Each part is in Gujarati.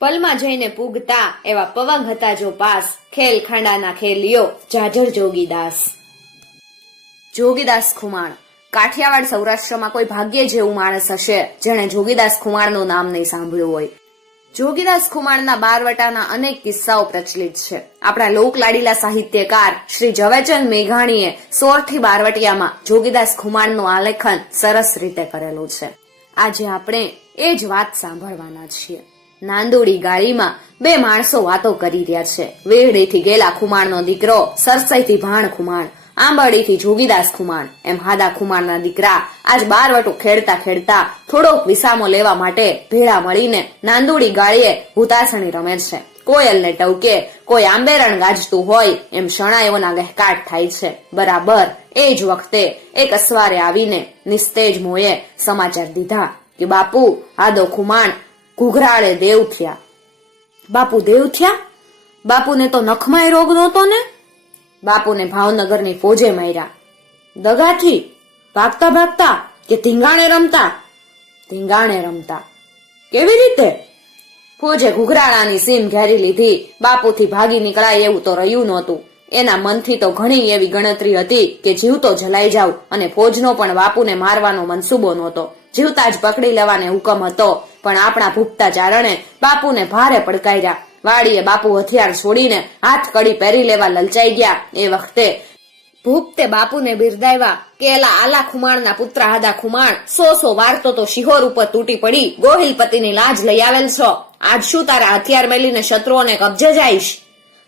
પલમાં જઈને પૂગતા એવા પવન હતા જો પાસ, ખેલ ખાંડાના ખેલિયો જાજર જોગીદાસ. જોગીદાસ ખુમાણ. કાઠિયાવાડ સૌરાષ્ટ્રમાં કોઈ ભાગ્ય જેવું માણસ હશે જેણે જોગીદાસ ખુમાણનું નામ નહીં સાંભળ્યું હોય. જોગીદાસ ખુમાણના બારવટાના અનેક કિસ્સાઓ પ્રચલિત છે. આપણા લોકલાડીલા સાહિત્યકાર શ્રી ઝવેરચંદ મેઘાણીએ 16 બારવટિયામાં જોગીદાસ ખુમાણનું આલેખન સરસ રીતે કરેલું છે. આજે આપણે એ જ વાત સાંભળવાના છીએ. નાંદોડી ગાળીમાં બે માણસો વાતો કરી રહ્યા છે. વેરડીથી ગેલા ખુમાણનો દીકરો સરસઈથી ભાણ ખુમાણ, આંબરડીથી જોગીદાસ ખુમાણ, એમ હાદા ખુમાણના દીકરા આજ બારવટું ખેડતા ખેડતા થોડોક વિસામો લેવા માટે ભેળા મળીને નાંદોડી ગાળીએ ભૂતાસણી રમે છે. કોયલને ટવકે કોઈ આંબેરણ ગાજતું હોય એમ શણાયોના ગહેકાટ થાય છે. બરાબર એ જ વખતે એક અસવારે આવીને નિસ્તેજ મોએ સમાચાર દીધા કે બાપુ હાદો ખુમાણ ઘૂઘરાળે દેવ થયા. બાપુ દેવ થયા? બાપુને તો નખમાય રોગ નહોતો ને? બાપુને ભાવનગરની ફોજે માર્યા. દગાથી? ભાગતા ભાગતા કે ધીંગાણે રમતા? ધીંગાણે રમતા. કેવી રીતે? ફોજે ઘૂઘરાળાની સીમ ઘેરી લીધી. બાપુથી ભાગી નીકળાય એવું તો રહ્યું નહોતું. એના મનથી તો ઘણી એવી ગણતરી હતી કે જીવતો જલાઈ જાવ અને ફોજનો પણ બાપુને મારવાનો મનસૂબો નહોતો. જીવતા જ પકડી લેવાને હુકમ હતો, પણ આપણા ભૂખતા ચારણે બાપુને ભારે પડકાર્યા. વાડીએ બાપુ હથિયાર છોડીને હાથ કડી પહેરી લેવા લલચાઈ ગયા. એ વખતે ભૂપતે બાપુને બિરદાવ્યા કે એલા આલા ખુમાણના પુત્ર હાદા ખુમાણ 100 વારતો તો શિહોર ઉપર તૂટી પડી ગોહિલપતિની લાજ લઈ આવેલ છો. આજ શું તારા હથિયાર મેલીને શત્રુઓને કબજે જાઈશ?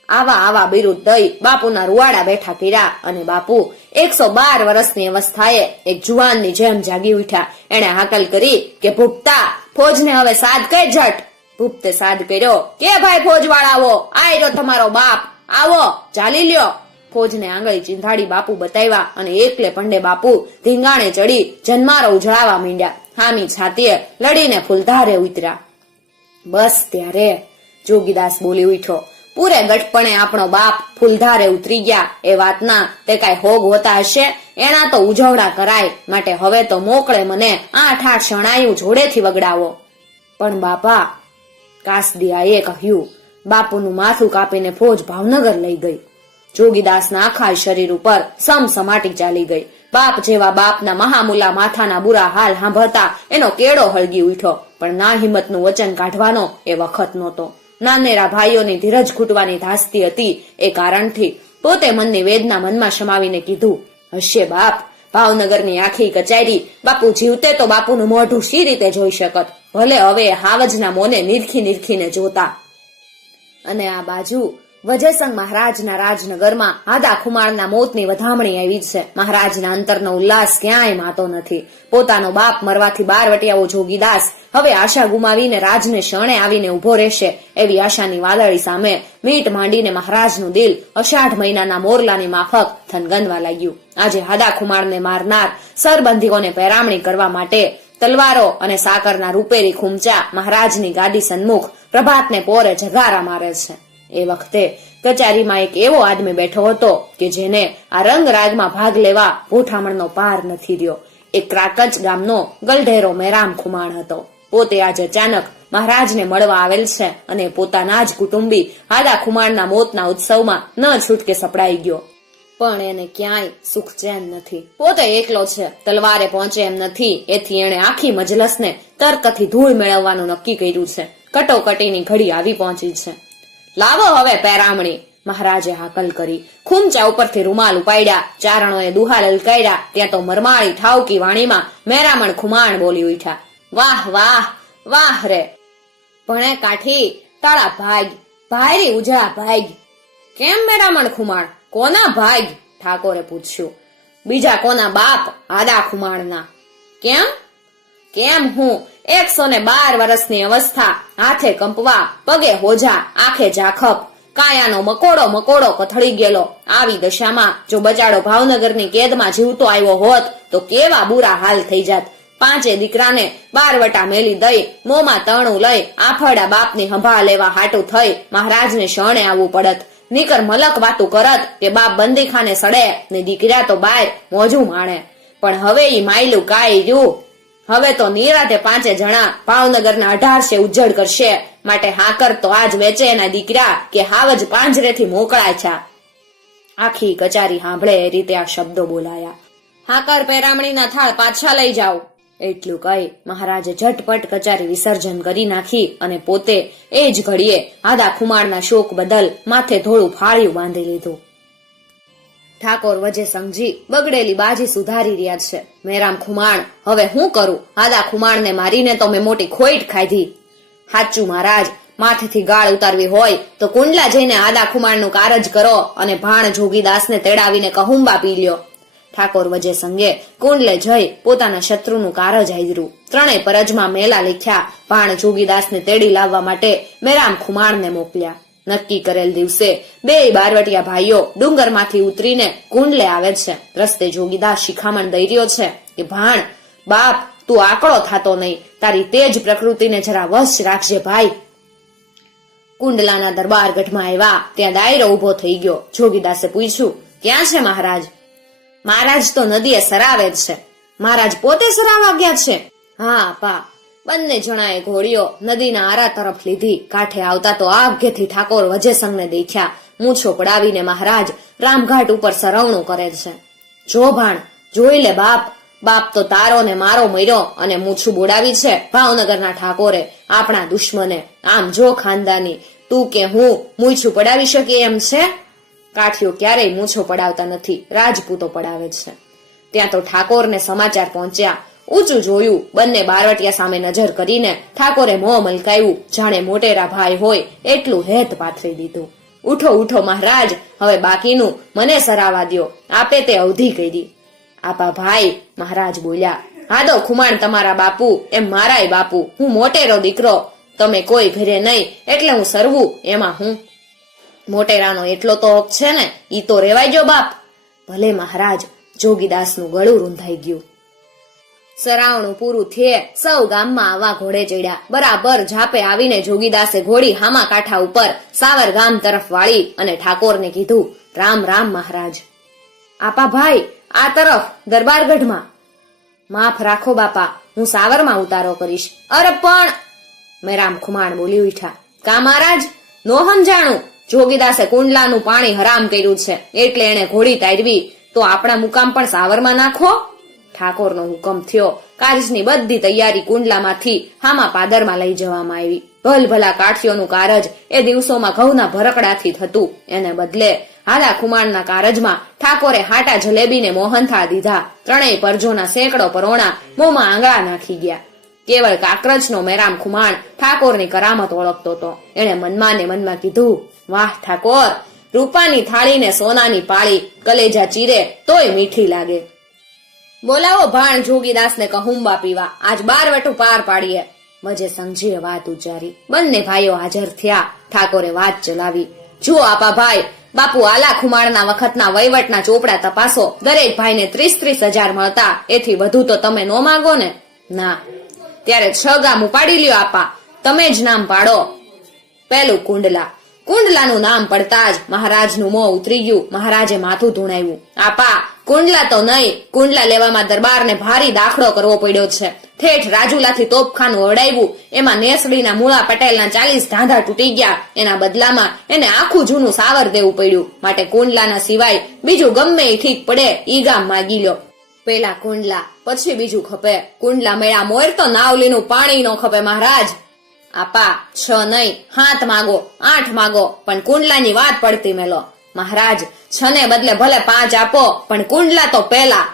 આવા બિરુદ દઈ બાપુના રૂવાડા બેઠા કર્યા અને બાપુ 112 વર્ષની અવસ્થાએ એક જુવાનની જેમ જાગી ઉઠ્યા. એણે હાકલ કરી કે ભૂપતા ફોજને હવે સાદ કઈ ઝટ. ભૂપતે સાદ કર્યો કે ભાઈ ફોજવાળાઓ, આયરો તમારો બાપ, આવો ચાલી લ્યો. ફોજને આંગળી ચીંધાડી બાપુ બતાવ્યા અને એકલે પંડે બાપુ ધીંગાણે ચડી જન્મારો ઉજળાવા માંડ્યા. હામી છાતીએ લડીને ફૂલધારે ઉતર્યા. બસ ત્યારે જોગીદાસ બોલી ઉઠ્યો, પૂરે ગટપણે આપણો બાપ ફૂલધારે ઉતરી ગયા એ વાતના તે કાંઈ હોગ હોતા હશે? એના તો ઉજવડા કરાય, માટે હવે તો મોકળે મને 8 શણાયું જોડેથી વગડાવો. પણ બાપા, કાસદિયાએ કહ્યું. બાપુનું માથું કાપીને ફોજ ભાવનગર લઈ ગઈ. જોગીદાસના આખા શરીર ઉપર સમસમાટી ચાલી ગઈ. બાપ જેવા બાપના મહામુલા માથાના બુરા હાલ સાંભળતા એનો કેળો હળગી ઉઠ્યો, પણ ના હિંમતનું વચન કાઢવાનો એ વખત નહોતો. નાનેરા ભાઈઓની ધીરજ ખૂટવાની ધાસ્તી હતી. એ કારણથી પોતે મનની વેદના મનમાં સમાવીને કીધું, હશે બાપ, ભાવનગરની આખી કચારી બાપુ જીવતે તો બાપુનું મોઢું શી રીતે જોઈ શકત? ભલે હવે હાવજના મોને નિરખીને જોતા. અને આ બાજુ વજયસંગ મહારાજના રાજનગરમાં હાદા ખુમાણના મોતની વધામણી આવી છે. મહારાજના અંતરનો ઉલ્લાસ ક્યાંય માતો નથી. પોતાનો બાપ મરવાથી બારવટિયાઓ જોગીદાસ હવે આશા ગુમાવીને રાજને શરણે આવીને ઉભો રહેશે એવી આશાની વાદળી સામે મીટ માંડીને મહારાજનું દિલ અષાઢ મહિનાના મોરલાની માફક થનગનવા લાગ્યું. આજે હાદા ખુમાણને મારનાર સરબંધીઓને પેરામણી કરવા માટે તલવારો અને સાકરના રૂપેરી ખૂમચા મહારાજની ગાદી સન્મુખ પ્રભાતને પોરે જગારા મારે છે. એ વખતે કચારીમાં એક એવો આદમી બેઠો હતો કે જેને આ રંગરાગમાં ભાગ લેવા ભૂઠામણનો પાર નથી રહ્યો. એક ક્રાકચ ગામનો ગલઢેરો મેરામ ખુમાણ હતો. પોતે આજ અચાનક મહારાજને મળવા આવેલ છે અને પોતાના જ કુટુંબી હાદા ખુમાણના મોતના ઉત્સવમાં ન છૂટકે સપડાઈ ગયો. પણ એને ક્યાંય સુખ ચેન નથી. પોતે એકલો છે, તલવારે પહોંચે એમ નથી. એથી એણે આખી મજલસને તર્કથી ધૂળ મેળવવાનું નક્કી કર્યું છે. કટોકટીની ઘડી આવી પહોંચી છે. લાવો હવે પેરામણી, મહારાજે હાકલ કરી. ખૂમચા ઉપરથી રૂમાલ ઉપાડ્યા. ચારણોએ દુહા લલકાર્યા. ત્યાં તો મરમાળી ઠાવકી વાણીમાં મેરામણ ખુમાણ બોલી ઉઠ્યા, વાહ વાહ વાહ રે! ભણે કાઠી તાળા ભાગ, ભાયરી ઉજળા ભાગ. કેમ મેરામણ ખુમાણ? કોના ભાગ? ઠાકોરે પૂછ્યું. બીજા કોના બાપ? હાદા ખુમાણના. કેમ હું 112 વર્ષની અવસ્થા, હાથે કંપવા, પગે હોજા, આંખે ઝાખપ, કાયાનો મકોડો કથળી ગયેલો. આવી દશામાં જો બચાડો ભાવનગરની કેદમાં જીવતો આવ્યો હોત તો કેવા બુરા હાલ થઈ જાત. 5 દીકરાને બારવટા મેલી દઈ, મોંમાં તણું લઈ, આફડા બાપની સંભાળ લેવા હાટું થઈ મહારાજને શરણે આવવું પડત. નીકર મલક વાતું કરત કે બાપ બંદીખાને સડે ને દીકરા તો બાર મોજું માણે. પણ હવે ઈ માયલું કાંઈ રહ્યું. હવે તો નિરાતે 5 જણા ભાવનગરના 1800 ઉજ્જડ કરશે, માટે હાકર તો આજ વેચે એના દીકરા કે હાવ જ પાંજરેથી મોકળાય છે. આખી કચારી સાંભળે એ રીતે આ શબ્દો બોલાયા. હાકર પેરામણીના થાળ પાછા લઈ જાઓ. એટલું કહી મહારાજે ઝટપટ કચારી વિસર્જન કરી નાખી અને પોતે એ જ ઘડીએ આદા ખુમાણના શોક બદલ માથે ધોળું ફાળિયું બાંધી લીધું. ઠાકોર વજેસંગજી બગડેલી બાજી સુધારી રહ્યા છે. મેરામ ખુમાણ, હવે હું કરું? આદા ખુમાણને મારીને તો મેં મોટી ખોઈટ ખાધી. હાચું મહારાજ, માથેથી ગાળ ઉતારવી હોય તો કુંડલા જઈને આદા ખુમાણનું કારજ કરો અને ભાણ જોગીદાસને તેડાવીને કહુંબા પી લ્યો. ઠાકોર વજેસંગે કુંડલે જઈ પોતાના શત્રુનું કારજ આદર્યું. 3 પરજમાં મેલા લખ્યા. ભાણ જોગીદાસને તેડી લાવવા માટે મેરામ ખુમાણને મોકલ્યા. નક્કી કરેલ દિવસે 2 બારવટિયા ભાઈઓ ડુંગરમાંથી ઉતરીને કુંડલે આવે છે. રસ્તે જોગીદાસ શિખામણ દઈ રહ્યો છે કે ભાણ બાપ, તું આકળો થાતો નહીં, તારી તેજ પ્રકૃતિને જરા વશ રાખજે ભાઈ. કુંડલાના દરબારગઢમાં આવ્યા ત્યાં દાયરો ઉભો થઈ ગયો. જોગીદાસે પૂછ્યું, ક્યાં છે મહારાજ? મહારાજ તો નદીએ સરાવે છે. મહારાજ પોતે સરાવા ગયા છે? હા આપા. બંને જણાએ ઘોડીઓ નદીના આરા તરફ લીધી. કાંઠે આવતા તો આગેથી ઠાકોર વજેસંગને દેખ્યા. મૂછો પડાવીને મહારાજ રામઘાટ ઉપર સરવણું કરે છે. જો ભાણ, જોઈ લે બાપ, બાપ તો તારો ને મારો મર્યો અને મૂછું બોડાવી છે ભાવનગરના ઠાકોરે, આપણા દુશ્મને. આમ જો ખાનદાની, તું કે હું મૂછું પડાવી શકીએ એમ છે? કાઠીઓ ક્યારેય મૂછો પડાવતા નથી, રાજપૂતો પડાવે છે. ત્યાં તો ઠાકોરને સમાચાર પહોંચ્યા. ઊંચું જોયું. બંને બારવટિયા સામે નજર કરીને ઠાકોરે મોં મલકાયું. જાણે મોટેરા ભાઈ હોય એટલું હેત પાથરી દીધું. ઉઠો ઉઠો મહારાજ, હવે બાકીનું મને સરાવા દ્યો. આપે તે અવધિ કરી. આપા ભાઈ, મહારાજ બોલ્યા, હાદો ખુમાણ તમારા બાપુ એમ મારાય બાપુ. હું મોટેરો દીકરો, તમે કોઈ ઘરે નહીં એટલે હું સરવું, એમાં હું? મોટેરાનો એટલો તો હક છે ને, ઈ તો રેવાય જો બાપ. ભલે મહારાજ. જોગીદાસનું ગળું રૂંધાઈ ગયું. સરાવણું પૂરું થયે સૌ ગામમાં આવા ઘોડે ચડ્યા. બરાબર ઝાપે આવીને જોગીદાસે ઘોડી હામા કાંઠા ઉપર સાવર ગામ તરફ વાળી અને ઠાકોરને કીધું, રામ રામ મહારાજ. આપા ભાઈ, આ તરફ દરબારગઢમાં. માફ રાખો બાપા, હું સાવરમાં ઉતારો કરીશ. અરે પણ, મેરામ ખુમાણ બોલી ઉઠ્યા, કા મહારાજ? નો સમજાણું. જોગીદાસે કુંડલાનું પાણી હરામ કર્યું છે એટલે એને ઘોડી તારવી, તો આપણા મુકામ પણ સાવરમાં નાખો. ઠાકોરનો હુકમ થયો. કારજની બધી તૈયારી કુંડલામાંથી હામા પાદરમાં લઈ જવામાં આવી. ભલભલા કાઠીઓનું કારજ એ દિવસોમાં ઘઉંના ભરકડાથી થતું. એને બદલે આદા ખુમાણના કારજમાં ઠાકોરે હાટા જલેબીને મોહનથાળ દીધા. 3 પરજોના સેંકડો પરોણા મોંમાં આંગળા નાખી ગયા. કેવળ કાકરજનો મેરામ ખુમાણ ઠાકોરની કરામત ઓળખતો હતો. એણે મનમાં ને મનમાં કીધું, વાહ ઠાકોર, રૂપાની થાળીને સોનાની પાળી, કલેજા ચીરે તોય મીઠી લાગે. બોલાવો ભાણ જોગીદાસને કહુંબા પીવા, આજ બારવટું પાર પાડીએ. વજેસંગજીએ વાત ઉચ્ચારી. બંને ભાઈઓ હાજર થયા. ઠાકોરે વાત ચલાવી. જુઓ આપા ભાઈ, બાપુ આલા ખુમાણના વખતના વહીવટના ચોપડા તપાસો. દરેક ભાઈને 30-30 હજાર મળતા. એથી વધુ તો તમે નો માંગો ને? ના. ત્યારે 6 ગામ ઉપાડી લ્યો આપા. તમે જ નામ પાડો. પહેલું કુંડલા. કુંડલાનું નામ પડતા જ મહારાજનું મોં ઉતરી ગયું. મહારાજે માથું ધૂણાવ્યું. આપા, કુંડલા તો નહીં, કુંડલા લેવામાં દરબારને ભારી દાખલો કરવો પડ્યો છે. ઠેઠ રાજુલાથી તોપખાનું ઓરડાવ્યું. એમાં નેસડીના મૂળા પટેલના 40 ધાંધા તૂટી ગયા. એના બદલામાં એને આખું જૂનું સાવર દેવું પડ્યું. માટે કુંડલાના સિવાય બીજું ગમે એ ઠીક પડે ઈ ગામ માગી લ્યો. પેલા કુંડલા, પછી બીજું ખપે. કુંડલા મેળા મોર તો નાવલીનું પાણી નો ખપે મહારાજ. આપા, 6 નહીં 7 માગો, 8 માગો, પણ કુંડલાની વાત પડતી મેલો. મહારાજ, 6 ને બદલે ભલે 5 આપો, પણ કુંડલા તો પેલા.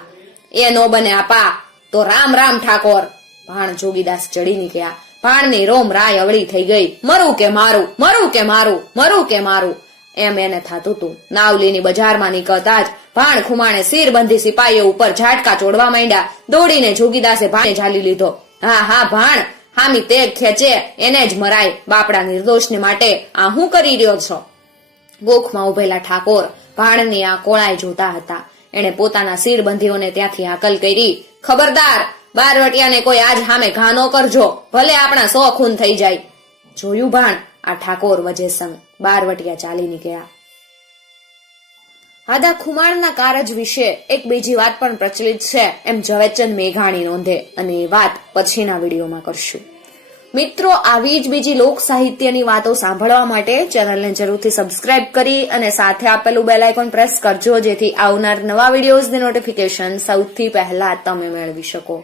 એ નો બને આપા. તો રામ રામ ઠાકોર. ભાણ જોગીદાસ ચડી નીકળ્યા. ભાણની રોમ રાય અવળી થઈ ગઈ. મરું કે મારું, મરું કે મારું, મરું કે મારું, એમ એને થાતું હતું. નાવલીની બજારમાં નીકળતા જ ભાણ ખુમાણે શીરબંધી સિપાહીઓ ઉપર ઝાટકા ચોડવા માંડ્યા. દોડીને જોગીદાસે ભાણે ઝાલી લીધો. હા હા ભાણ, હામી તેગ ખેંચે એને જ મરાય. બાપડા નિર્દોષને માટે આ હું કરી રહ્યો છો? ગોખમાં ઉભેલા ઠાકોર ભાણની આ કોળાય જોતા હતા. એણે પોતાના શીરબંધીઓને ત્યાંથી હાકલ કરી. ખબરદાર, બારવટિયાને કોઈ આજ સામે ઘા ન કરજો, ભલે આપણા 100 ખૂન થઈ જાય. જોયું ભાણ? આ ઠાકોર વજેસંગ. બારવટિયા ચાલી નીકળ્યા. દાદા ખુમાણના કારજ વિશે એક બીજી વાત પણ પ્રચલિત છે એમ ઝવેરચંદ મેઘાણી નોંધે, અને એ વાત પછીના વિડીયોમાં કરશું. મિત્રો, આવી જ બીજી લોક સાહિત્યની વાતો સાંભળવા માટે ચેનલને જરૂરથી સબસ્ક્રાઇબ કરી અને સાથે આપેલું બેલ આઇકોન પ્રેસ કરજો, જેથી આવનાર નવા વિડીયોઝની નોટિફિકેશન સૌથી પહેલા તમે મેળવી શકો.